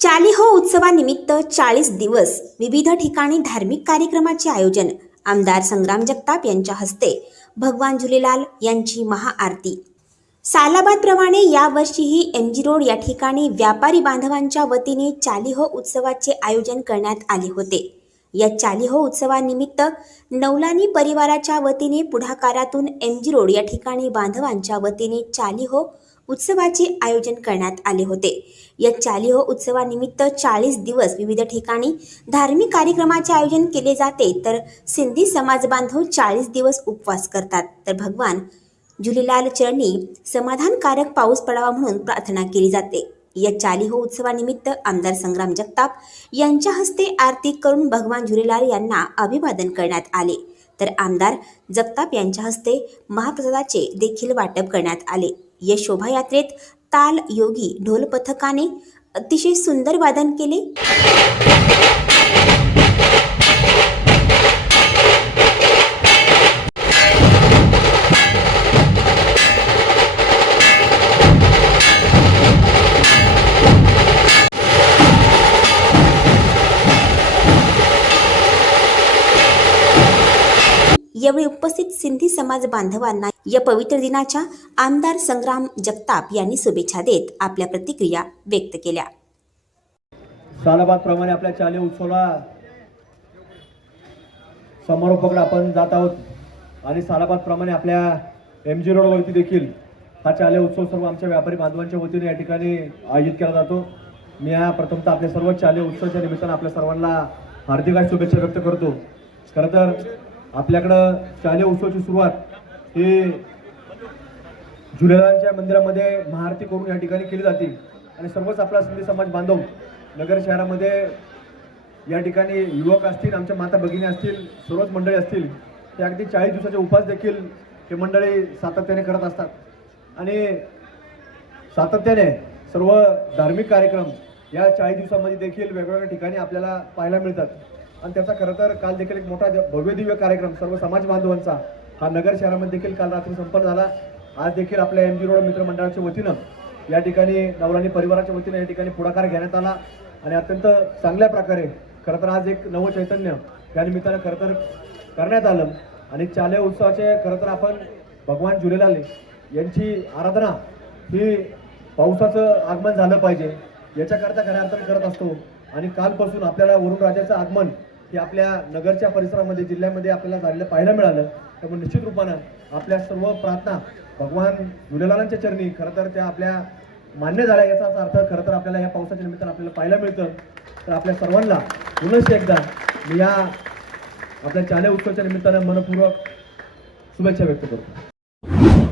चालीहो उत्सवानिमित्त चाळीस दिवस विविध ठिकाणी धार्मिक कार्यक्रमाचे आयोजन आमदार संग्राम जगताप यांच्या हस्ते. भगवान झुलेलाल यांची महाआरती. सालाबादप्रमाणे यावर्षीही एम जी रोड या ठिकाणी व्यापारी बांधवांच्या वतीने चालिहो उत्सवाचे आयोजन करण्यात आले होते. या चालिहो उत्सवानिमित्त नवलानी परिवाराच्या वतीने पुढाकारातून एम जी रोड या ठिकाणी बांधवांच्या वतीने चालीहो उत्सवाचे आयोजन करण्यात आले होते. या चालीहो उत्सवानिमित्त चाळीस दिवस विविध ठिकाणी धार्मिक कार्यक्रमाचे आयोजन केले जाते. तर सिंधी समाज बांधव चाळीस दिवस उपवास करतात. तर भगवान जुलीलाल चरणी समाधानकारक पाऊस पडावा म्हणून प्रार्थना केली जाते. या चालीहो उत्सवानिमित्त आमदार संग्राम जगताप यांच्या हस्ते आरती करून भगवान झुलेलाल यांना अभिवादन करण्यात आले. तर आमदार जगताप यांच्या हस्ते महाप्रसादाचे देखील वाटप करण्यात आले. या शोभायात्रेत ताल योगी ढोल पथकाने अतिशय सुंदर वादन केले. यावेळी उपस्थित सिंधी समाज बांधवांना या पवित्र दिनाच्या आमदार संग्राम जगताप यांनी शुभेच्छा देत आपल्या प्रतिक्रिया व्यक्त केल्या. प्रमाणे आपल्या चाले उत्सवाला समारोपाकडे आपण जात आहोत. आणि सालाबाद प्रमाणे आपल्या एम जी रोडवरती देखील हा चाले उत्सव सर्व आमच्या व्यापारी बांधवांच्या वतीने या ठिकाणी आयोजित केला जातो. मी या प्रथमतः आपल्या सर्व चाले उत्सवाच्या निमित्तानं आपल्या सर्वांना हार्दिक शुभेच्छा व्यक्त करतो. खरं तर आपल्याकडं शालेय उत्सवाची सुरुवात ही झुलेलालच्या मंदिरामध्ये महाआरती करून या ठिकाणी केली जाते. आणि सर्वच आपला सिंधी समाज बांधव नगर शहरामध्ये या ठिकाणी युवक असतील आमच्या माता भगिनी असतील सर्वच मंडळी असतील ते अगदी चाळीस दिवसाचे उपास देखील हे मंडळी सातत्याने करत असतात. आणि सातत्याने सर्व धार्मिक कार्यक्रम या चाळीस दिवसामध्ये देखील वेगवेगळ्या ठिकाणी आपल्याला पाहायला मिळतात. आणि त्याचा खरं तर काल देखील एक मोठा भव्य दिव्य कार्यक्रम सर्व समाज बांधवांचा हा नगर शहरामध्ये देखील काल रात्री संपन्न झाला. आज देखील आपल्या एम जी रोड मित्रमंडळाच्या वतीनं या ठिकाणी नवराणी परिवाराच्या वतीनं या ठिकाणी पुढाकार घेण्यात आला. आणि अत्यंत चांगल्या प्रकारे खरं तर आज एक नवं चैतन्य या निमित्तानं खरं तर करण्यात आलं. आणि चाले उत्सवाचे खरं तर आपण भगवान झुलेलाल यांची आराधना ही पावसाचं आगमन झालं पाहिजे. याच्याकरता खऱ्या अर्थाने करत असतो. आणि कालपासून आपल्याला वरुण राजाचं आगमन हे आपल्या नगरच्या परिसरामध्ये जिल्ह्यामध्ये आपल्याला झालेलं पाहायला मिळालं. त्यामुळे निश्चित रूपानं आपल्या सर्व प्रार्थना भगवान गुलालांच्या चरणी खरं तर त्या आपल्या मान्य झाल्या याचाच अर्थ खरं तर आपल्याला या पावसाच्या निमित्तानं आपल्याला पाहायला मिळतं. तर आपल्या सर्वांना पुनश्च एकदा मी या आपल्या चाले उत्सवाच्या निमित्तानं मनपूर्वक शुभेच्छा व्यक्त करतो.